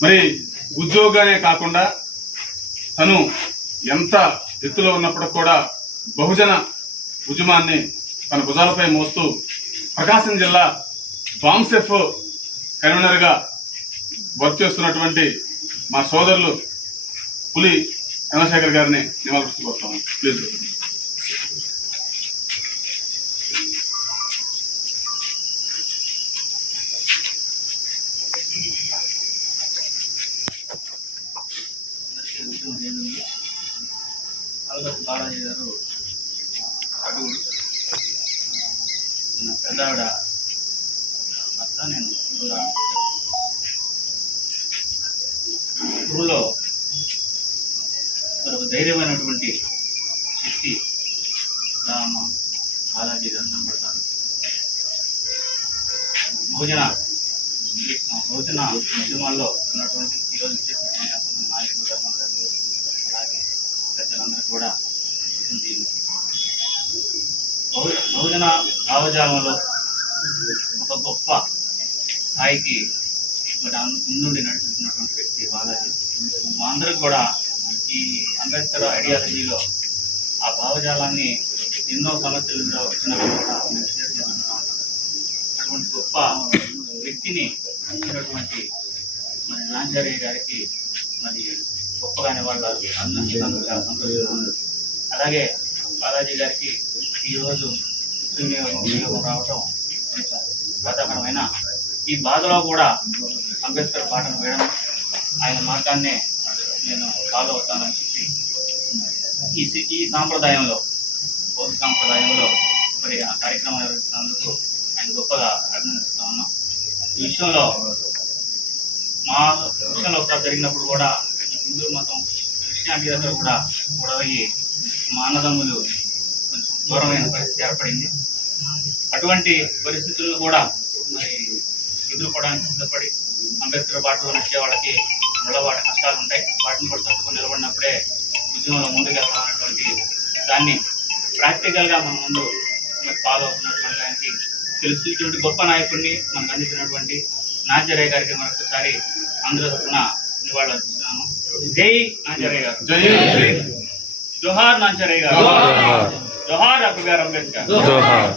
మరి ఉద్యోగానే కాకుండా తను ఎంత ఎత్తులో ఉన్నప్పుడు కూడా బహుజన ఉద్యమాన్ని తన భుజాలపై మోస్తూ ప్రకాశం జిల్లా బాంసెఫ్ కన్వీనర్గా వర్క్ చేస్తున్నటువంటి మా సోదరులు పులి చంద్రశేఖర్ గారిని నివాళులర్పిస్తున్నాము ప్లీజ్. అల్గట్ బాలాజీ గారు అడుగుడు నా పెద్దావిడ భర్త నేను కూడా ఊళ్ళో ఒక ధైర్యమైనటువంటి శక్తి రామ బాలాజీ గారు కనబడతారు భోజన భోజన ఉద్యమాల్లో ఉన్నటువంటి ఈరోజు చేసినటువంటి నాయకులు రామారావు గారు ప్రజలందరూ కూడా బహుజన భావజాలంలో ఒక గొప్ప స్థాయికి మరి ముందుండి నడిపిస్తున్నటువంటి వ్యక్తి బాలాజీ. మా అందరికి కూడా ఈ అంబేద్కర్ ఐడియాలజీలో ఆ భావజాలాన్ని ఎన్నో సమస్యలు వచ్చినప్పుడు కూడా మేము షేర్ చేసుకుంటా అటువంటి గొప్ప వ్యక్తిని ఇచ్చినటువంటి మరి లాంచారయ్య గారికి మరి గొప్పగానే వాళ్ళ అన్నందుకు చాలా సంతోషంగా అలాగే బాలాజీ గారికి ఈరోజు వినియోగం వినియోగం రావటం కొంచెం బాధాకరమైన ఈ బాధలో కూడా అంబేద్కర్ పాటను వేయడం ఆయన మార్గాన్నే నేను ఫాలో అవుతానని చెప్పి ఈ సి- ఈ సాంప్రదాయంలో బౌద్ధ సాంప్రదాయంలో మరి ఆ కార్యక్రమం నిర్వహిస్తున్నందుకు ఆయన గొప్పగా అభినందిస్తూ ఉన్నాం. ఈ విషయంలో మా విషయంలో ఒకసారి జరిగినప్పుడు కూడా హిందూ మతం క్రిస్టియానిటీ దగ్గర కూడా గొడవయ్యి మా అన్నదమ్ములు కొంచెం దూరమైన పరిస్థితి ఏర్పడింది. అటువంటి పరిస్థితులను కూడా మరి ఎదుర్కోవడానికి సిద్ధపడి అంబేద్కర్ బాటలో నడిచే వాళ్ళకి నిలబడే కష్టాలు ఉంటాయి. వాటిని కూడా తట్టుకొని నిలబడినప్పుడే ఉద్యమంలో ముందుకెళ్తామన్నటువంటి దాన్ని ప్రాక్టికల్గా మన ముందు ఫాలో అవుతున్నటువంటి దానికి తెలుసు ఇటువంటి గొప్ప నాయకుడిని మనకు అందించినటువంటి నాజరే గారికి మరొకసారి అందరూ తరఫున నివాళులు అర్పిస్తున్నాను जय नाचरेगा जय जोहार नाचरेगा जोहार। डॉक्टर आम्बेडकर जोहार।